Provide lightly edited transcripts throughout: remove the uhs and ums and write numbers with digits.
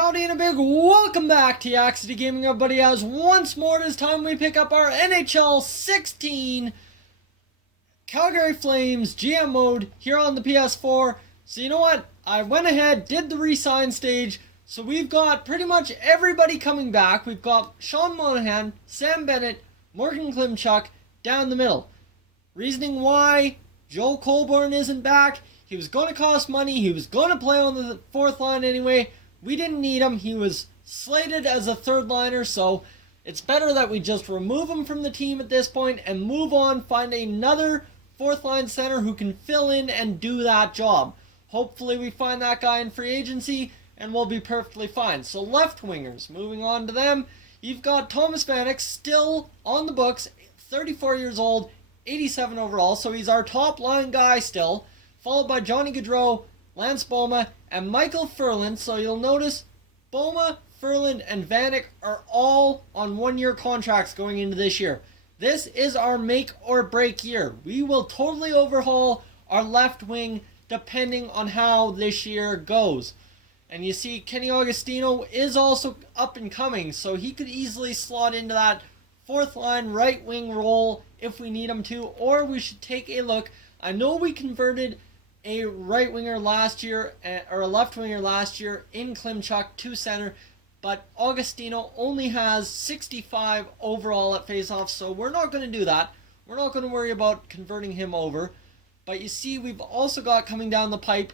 howdy, and a big welcome back to Yak-City Gaming, everybody, as once more it is time we pick up our NHL 16 Calgary Flames GM mode here on the PS4. So you know what? I went ahead, did the re-sign stage, so we've got pretty much everybody coming back. We've got Sean Monahan, Sam Bennett, Morgan Klimchuk down the middle. Reasoning why Joel Colborne isn't back: he was going to cost money, he was going to play on the fourth line anyway. We didn't need him. He was slated as a third liner, so it's better that we just remove him from the team at this point and move on, find another fourth line center who can fill in and do that job. Hopefully we find that guy in free agency and we'll be perfectly fine. So left wingers, moving on to them, you've got Thomas Vanek still on the books, 34 years old, 87 overall, so he's our top line guy still, followed by Johnny Gaudreau, Lance Boma, and Michael Ferland. So you'll notice Boma, Ferland, and Vanek are all on one-year contracts going into this year. This is our make or break year. We will totally overhaul our left wing depending on how this year goes. And you see Kenny Augustino is also up and coming, so he could easily slot into that fourth line right wing role if we need him to, or we should take a look. I know we converted a right winger last year, or a left winger last year in Klimchuk to center, but Augustino only has 65 overall at faceoff, so we're not going to do that. We're not going to worry about converting him over. But you see, we've also got coming down the pipe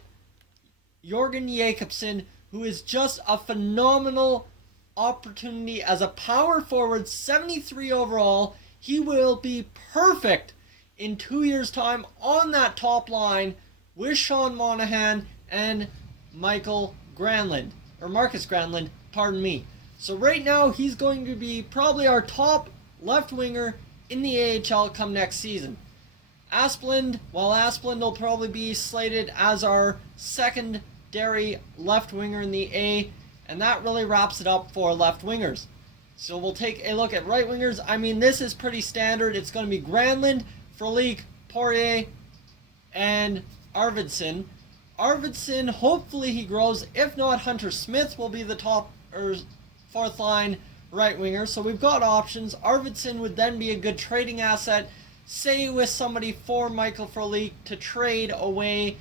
Jorgen Jakobsen, who is just a phenomenal opportunity as a power forward, 73 overall. He will be perfect in 2 years' time on that top line with Sean Monahan and Marcus Granlund, pardon me. So right now, he's going to be probably our top left winger in the AHL come next season. Asplund will probably be slated as our secondary left winger in the A, and that really wraps it up for left wingers. So we'll take a look at right wingers. I mean, this is pretty standard. It's going to be Granlund, Frelick, Poirier, and Arvidsson. Arvidsson, hopefully he grows. If not, Hunter Smith will be the top or fourth line right winger. So we've got options. Arvidsson would then be a good trading asset, say with somebody for Michael Frelick to trade away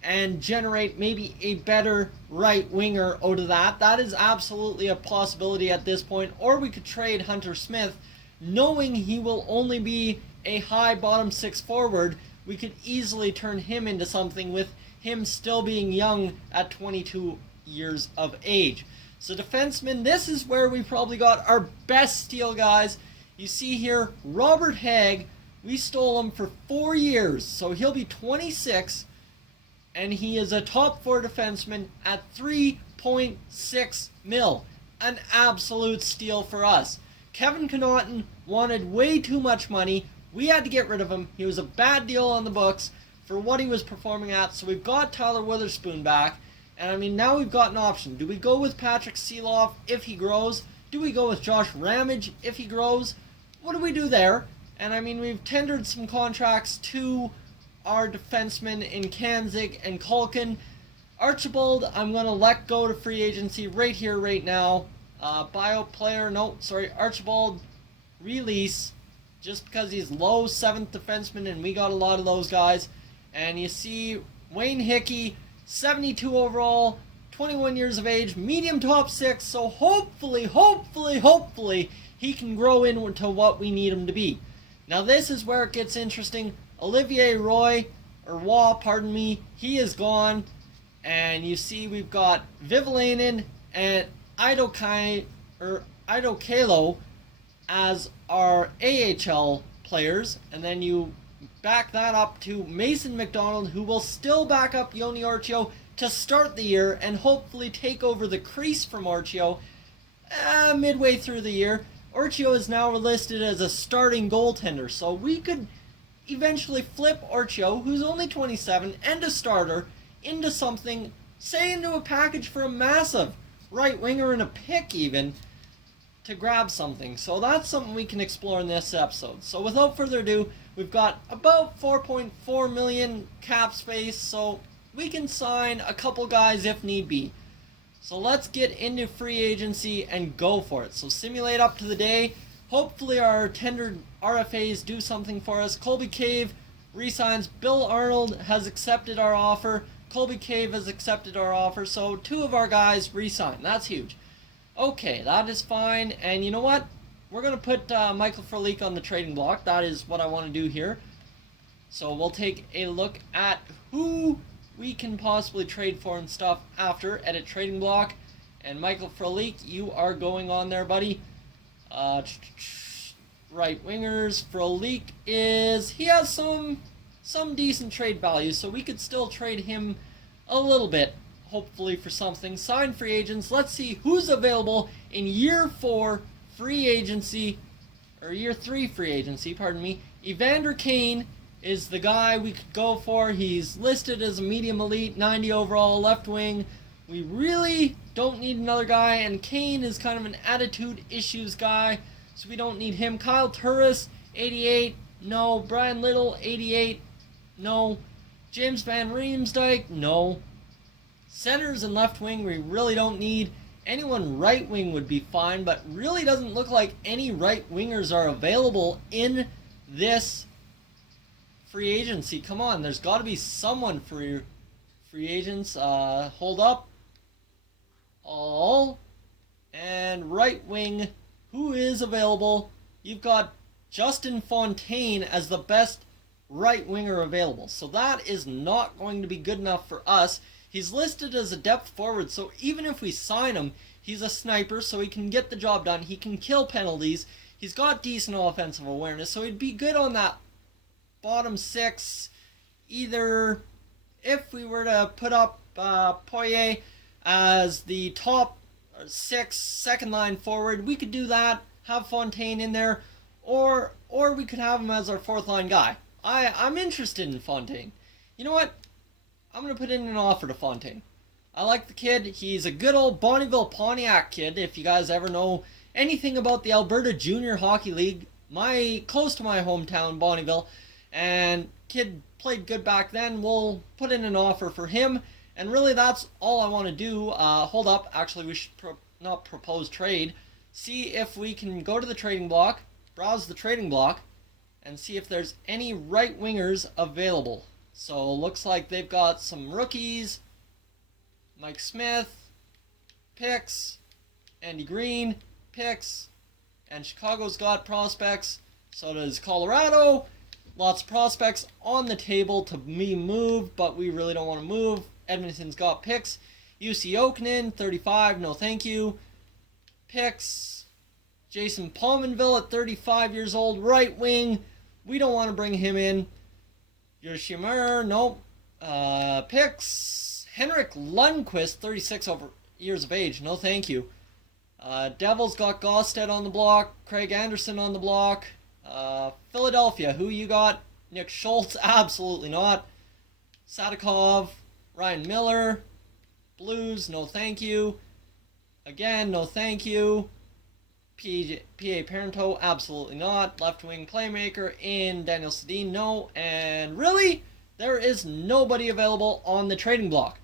and generate maybe a better right winger out of that. That is absolutely a possibility at this point. Or we could trade Hunter Smith, knowing he will only be a high bottom six forward. We could easily turn him into something with him still being young at 22 years of age. So defensemen, this is where we probably got our best steal guys. You see here, Robert Hagg, we stole him for 4 years, so he'll be 26, and he is a top four defenseman at 3.6 mil. An absolute steal for us. Kevin Connaughton wanted way too much money. We had to get rid of him. He was a bad deal on the books for what he was performing at. So we've got Tyler Witherspoon back. And I mean, now we've got an option. Do we go with Patrick Seeloff if he grows? Do we go with Josh Ramage if he grows? What do we do there? And I mean, we've tendered some contracts to our defensemen in Kanzig and Culkin. Archibald, I'm going to let go to free agency right here, right now. Archibald, release. Just because he's low 7th defenseman, and we got a lot of those guys. And you see Wayne Hickey, 72 overall, 21 years of age, medium top 6. So hopefully, he can grow into what we need him to be. Now this is where it gets interesting. Olivier Roy, he is gone. And you see we've got Vivalainen and Ido Kalo as our AHL players, and then you back that up to Mason McDonald, who will still back up Yoni Orchio to start the year and hopefully take over the crease from Orchio midway through the year. Orchio is now listed as a starting goaltender, so we could eventually flip Orchio, who's only 27 and a starter, into something, say into a package for a massive right winger and a pick even, to grab something. So that's something we can explore in this episode. So without further ado, we've got about 4.4 million cap space, so we can sign a couple guys if need be. So let's get into free agency and go for it. So simulate up to the day. Hopefully our tendered RFAs do something for us. Colby Cave resigns. Bill Arnold has accepted our offer. Colby Cave has accepted our offer. So 2 of our guys resign. That's huge. Okay, that is fine. And you know what? We're going to put Michael Frolik on the trading block. That is what I want to do here. So we'll take a look at who we can possibly trade for and stuff after. Edit trading block. And Michael Frolik, you are going on there, buddy. Right wingers. Frolik he has some decent trade value, so we could still trade him a little bit, hopefully for something. Sign free agents. Let's see who's available in year 4 free agency, or year 3 free agency, pardon me. Evander Kane is the guy we could go for. He's listed as a medium elite, 90 overall, left wing. We really don't need another guy, and Kane is kind of an attitude issues guy, so we don't need him. Kyle Turris, 88, no. Brian Little, 88, no. James Van Riemsdyk, no. Centers and left wing we really don't need. Anyone right wing would be fine, but really doesn't look like any right wingers are available in this free agency. Come on, there's got to be someone for free agents. Hold up. All. And right wing, who is available? You've got Justin Fontaine as the best right winger available. So that is not going to be good enough for us. He's listed as a depth forward, so even if we sign him, he's a sniper, so he can get the job done. He can kill penalties. He's got decent offensive awareness, so he'd be good on that bottom 6. Either if we were to put up Poirier as the top 6 second line forward, we could do that, have Fontaine in there, or we could have him as our 4th line guy. I'm interested in Fontaine. You know what? I'm going to put in an offer to Fontaine. I like the kid. He's a good old Bonneville Pontiac kid, if you guys ever know anything about the Alberta Junior Hockey League. Close to my hometown, Bonneville. And kid played good back then. We'll put in an offer for him. And really that's all I want to do. Hold up. Actually, we should not propose trade. See if we can go to the trading block, browse the trading block, and see if there's any right wingers available. So looks like they've got some rookies. Mike Smith, picks. Andy Green, picks. And Chicago's got prospects. So does Colorado. Lots of prospects on the table to be moved, but we really don't want to move. Edmonton's got picks. UC Oakland, 35, no thank you. Picks. Jason Palmanville at 35 years old, right wing. We don't want to bring him in. Yoshimura, nope. Picks. Henrik Lundqvist, 36 years of age, no thank you. Devils got Gosted on the block. Craig Anderson on the block. Philadelphia, who you got? Nick Schultz, absolutely not. Sadikov, Ryan Miller. Blues, no thank you. Again, no thank you. P.A. Parento, absolutely not. Left wing playmaker in Daniel Sedin, no. And really, there is nobody available on the trading block.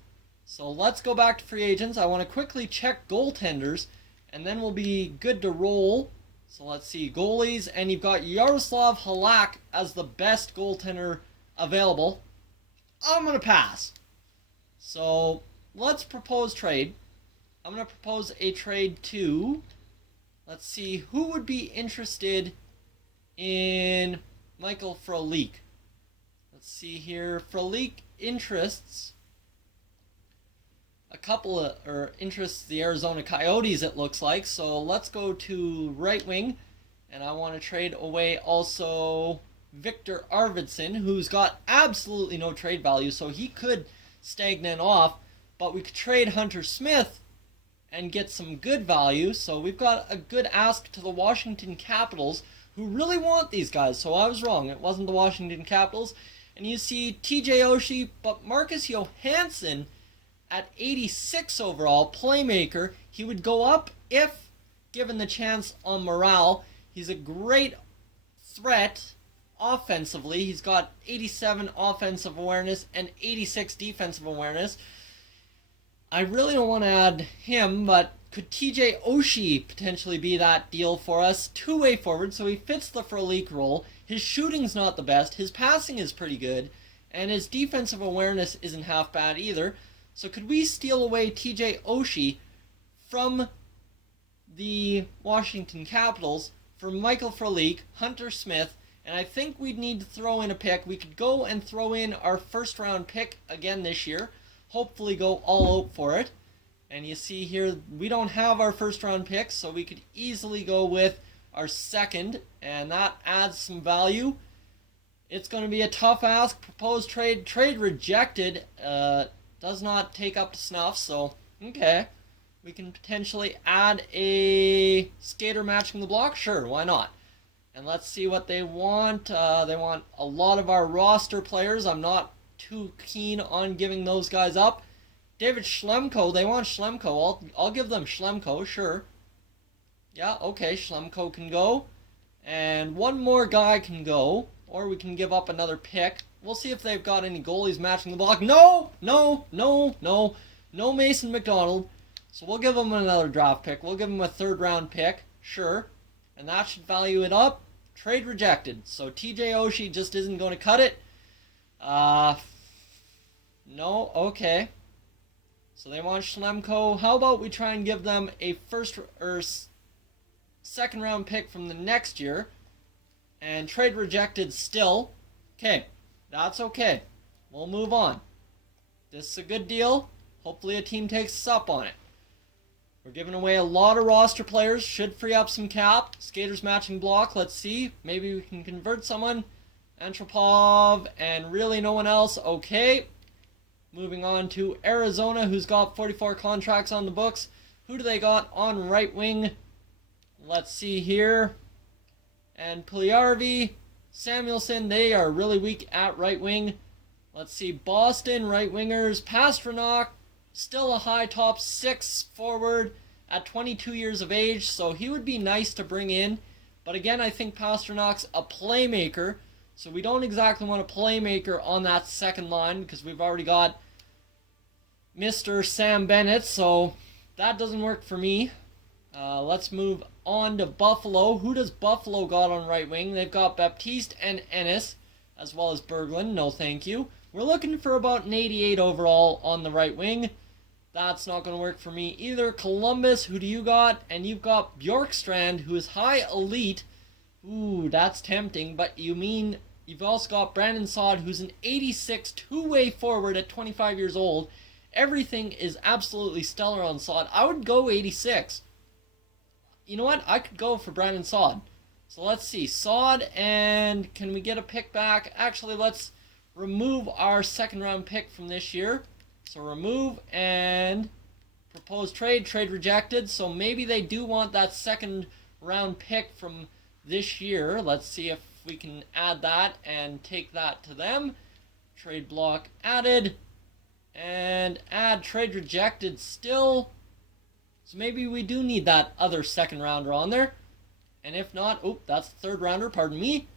So let's go back to free agents. I want to quickly check goaltenders, and then we'll be good to roll. So let's see, goalies, and you've got Yaroslav Halak as the best goaltender available. I'm going to pass. So let's propose trade. I'm going to propose a trade to... Let's see, who would be interested in Michael Frolik? Let's see here. Frolik interests interests the Arizona Coyotes, it looks like. So let's go to right wing. And I want to trade away also Victor Arvidsson, who's got absolutely no trade value. So he could stagnate off. But we could trade Hunter Smith and get some good value. So we've got a good ask to the Washington Capitals, who really want these guys. So I was wrong. It wasn't the Washington Capitals. And you see TJ Oshie, but Marcus Johansson at 86 overall, playmaker. He would go up if given the chance on morale. He's a great threat offensively. He's got 87 offensive awareness and 86 defensive awareness. I really don't want to add him, but could TJ Oshie potentially be that deal for us? Two-way forward, so he fits the Frolik role. His shooting's not the best. His passing is pretty good. And his defensive awareness isn't half bad either. So could we steal away TJ Oshie from the Washington Capitals for Michael Frolik, Hunter Smith, and I think we'd need to throw in a pick. We could go and throw in our first round pick again this year. Hopefully go all out for it. And you see here, we don't have our first round pick, so we could easily go with our second, and that adds some value. It's going to be a tough ask. Proposed trade rejected. Does not take up to snuff, so okay. We can potentially add a skater matching the block. Sure, why not? And let's see what they want. They want a lot of our roster players. I'm not too keen on giving those guys up. David Schlemko, they want Schlemko. I'll give them Schlemko, sure. Yeah, okay, Schlemko can go. And one more guy can go. Or we can give up another pick. We'll see if they've got any goalies matching the block. No Mason McDonald. So we'll give them another draft pick. We'll give them a third round pick, sure. And that should value it up. Trade rejected. So TJ Oshie just isn't going to cut it. No, okay. So they want Schlemko. How about we try and give them a first or second round pick from the next year? And trade rejected still. Okay, that's okay. We'll move on. This is a good deal. Hopefully a team takes us up on it. We're giving away a lot of roster players. Should free up some cap. Skaters matching block. Let's see. Maybe we can convert someone. Antropov and really no one else. Okay. Moving on to Arizona, who's got 44 contracts on the books. Who do they got on right wing? Let's see here. And Puljujärvi, Samuelson, they are really weak at right wing. Let's see. Boston, right wingers. Pastrnak, still a high top 6 forward at 22 years of age, so he would be nice to bring in. But again, I think Pasternak's a playmaker, so we don't exactly want a playmaker on that second line because we've already got Mr. Sam Bennett, so that doesn't work for me. Let's move on to Buffalo. Who does Buffalo got on right wing? They've got Baptiste and Ennis, as well as Berglund. No thank you. We're looking for about an 88 overall on the right wing. That's not going to work for me either. Columbus, who do you got? And you've got Bjorkstrand, who is high elite. Ooh, that's tempting. But you mean you've also got Brandon Saad, who's an 86 two-way forward at 25 years old. Everything is absolutely stellar on Saad. I would go 86. You know what? I could go for Brandon Saad. So let's see. Saad, and can we get a pick back? Actually, let's remove our second round pick from this year. So remove and propose trade. Trade rejected. So maybe they do want that second round pick from this year. Let's see if we can add that and take that to them. Trade block added. And add trade rejected still. So maybe we do need that other second rounder on there. And if not, oh, that's the third rounder, pardon me.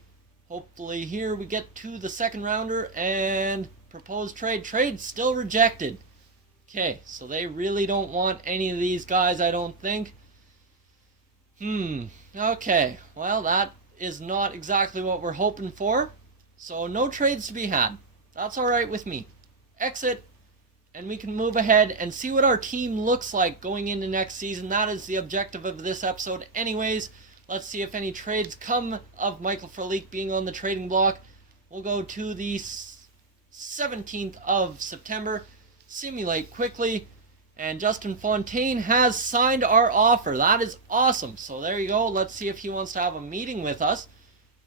Hopefully here we get to the second rounder and proposed trade. Trade still rejected. Okay, so they really don't want any of these guys, I don't think. Okay, well, that is not exactly what we're hoping for. So no trades to be had. That's alright with me. Exit, and we can move ahead and see what our team looks like going into next season. That is the objective of this episode anyways. Let's see if any trades come of Michael Frolik being on the trading block. We'll go to the 17th of September. Simulate quickly. And Justin Fontaine has signed our offer. That is awesome. So there you go. Let's see if he wants to have a meeting with us.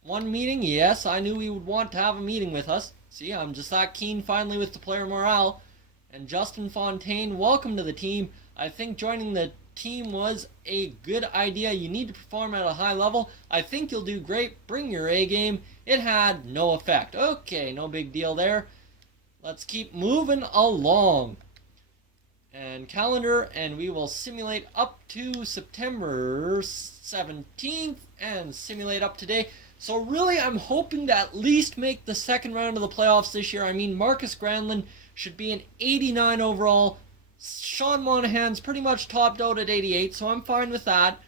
One meeting? Yes, I knew he would want to have a meeting with us. See, I'm just that keen finally with the player morale. And Justin Fontaine, welcome to the team. I think joining the team was a good idea. You need to perform at a high level. I think you'll do great. Bring your A game. It had no effect. Okay, no big deal there. Let's keep moving along. And calendar, and we will simulate up to September 17th and simulate up today. So really, I'm hoping to at least make the second round of the playoffs this year. I mean, Marcus Granlund should be an 89 overall Sean Monahan's pretty much topped out at 88, so I'm fine with that.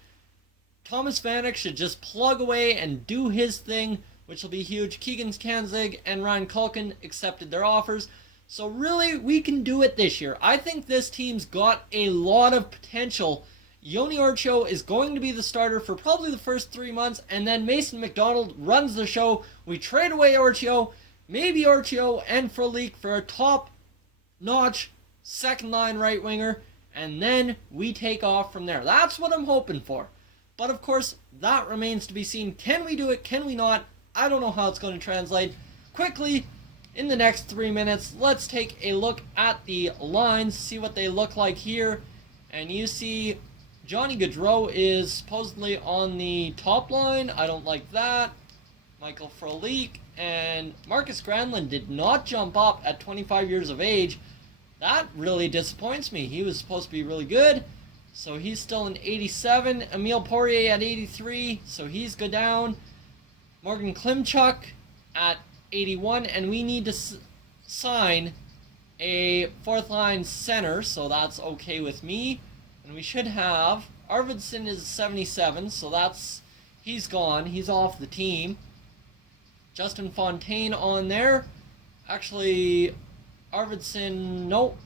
Thomas Vanek should just plug away and do his thing, which will be huge. Keegan Kanzig and Ryan Culkin accepted their offers. So really, we can do it this year. I think this team's got a lot of potential. Yoni Orchio is going to be the starter for probably the first 3 months, and then Mason McDonald runs the show. We trade away Orchio, maybe Orchio and Frolik for a top-notch second-line right winger, and then we take off from there. That's what I'm hoping for. But of course, that remains to be seen. Can we do it? Can we not? I don't know how it's going to translate. Quickly, in the next 3 minutes, let's take a look at the lines, see what they look like here. And you see Johnny Gaudreau is supposedly on the top line. I don't like that. Michael Frolik and Marcus Granlund did not jump up at 25 years of age. That really disappoints me. He was supposed to be really good. So he's still an 87. Emile Poirier at 83. So he's go down. Morgan Klimchuk at 81. And we need to sign a fourth line center. So that's okay with me. And we should have... Arvidsson is 77. So he's gone. He's off the team. Justin Fontaine on there. Actually, Arvidsson... Nope.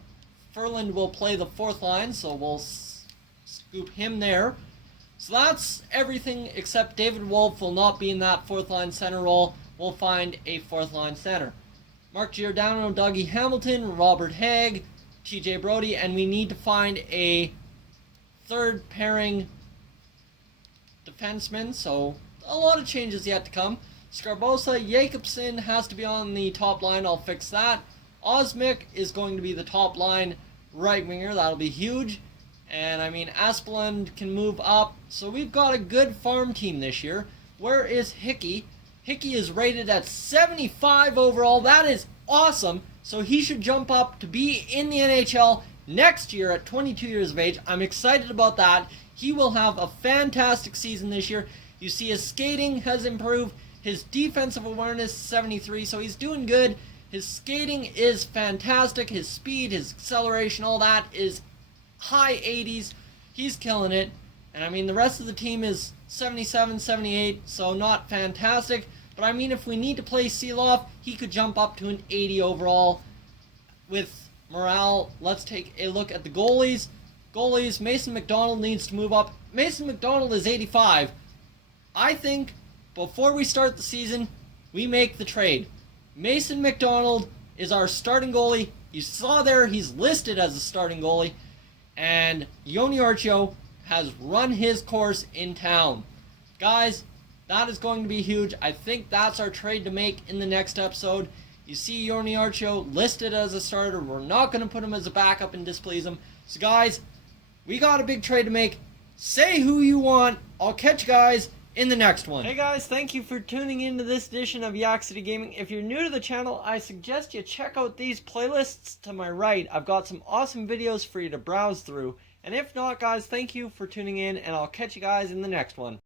Ferland will play the fourth line. So we'll... scoop him there. So that's everything except David Wolf will not be in that fourth line center role. We'll find a fourth line center. Mark Giordano, Dougie Hamilton, Robert Haig, TJ Brody, and we need to find a third pairing defenseman. So a lot of changes yet to come. Scarbosa, Jacobson has to be on the top line. I'll fix that. Osmick is going to be the top line right winger. That'll be huge. And, I mean, Asplund can move up. So we've got a good farm team this year. Where is Hickey? Hickey is rated at 75 overall. That is awesome. So he should jump up to be in the NHL next year at 22 years of age. I'm excited about that. He will have a fantastic season this year. You see his skating has improved. His defensive awareness is 73, so he's doing good. His skating is fantastic. His speed, his acceleration, all that is high 80s. He's killing it. And I mean, the rest of the team is 77, 78, so not fantastic. But I mean, if we need to play Seeloff, he could jump up to an 80 overall with morale. Let's take a look at the goalies. Goalies, Mason McDonald needs to move up. Mason McDonald is 85. I think before we start the season, we make the trade. Mason McDonald is our starting goalie. You saw there, he's listed as a starting goalie. And Yoni Orchio has run his course in town. Guys, that is going to be huge. I think that's our trade to make in the next episode. You see Yoni Orchio listed as a starter. We're not going to put him as a backup and displease him. So guys, we got a big trade to make. Say who you want. I'll catch you guys in the next one. Hey guys, thank you for tuning into this edition of Yak-City Gaming. If you're new to the channel, I suggest you check out these playlists to my right. I've got some awesome videos for you to browse through. And if not, guys, thank you for tuning in, and I'll catch you guys in the next one.